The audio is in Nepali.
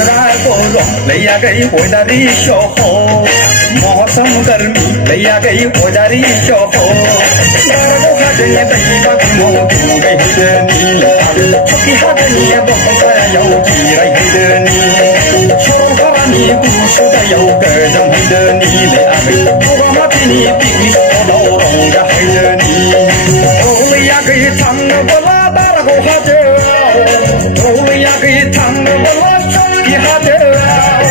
लैया गई ओजारी शोहो मौसम गर्मी लैया गई ओजारी शोहो गरबो हजने दैवा मोदी गहिदनी छुकी हजने बखसा यौ जिराय हैदनी छोरानी गुसु दयौ गजम हैदनी ले आगै बगामाथिनि पिकनिक स्पटआव रंगा हैदनी लैया गई थांनो बोला बारगौ हाजोआव लैया गई थांनो बोला छुकी हाजोआव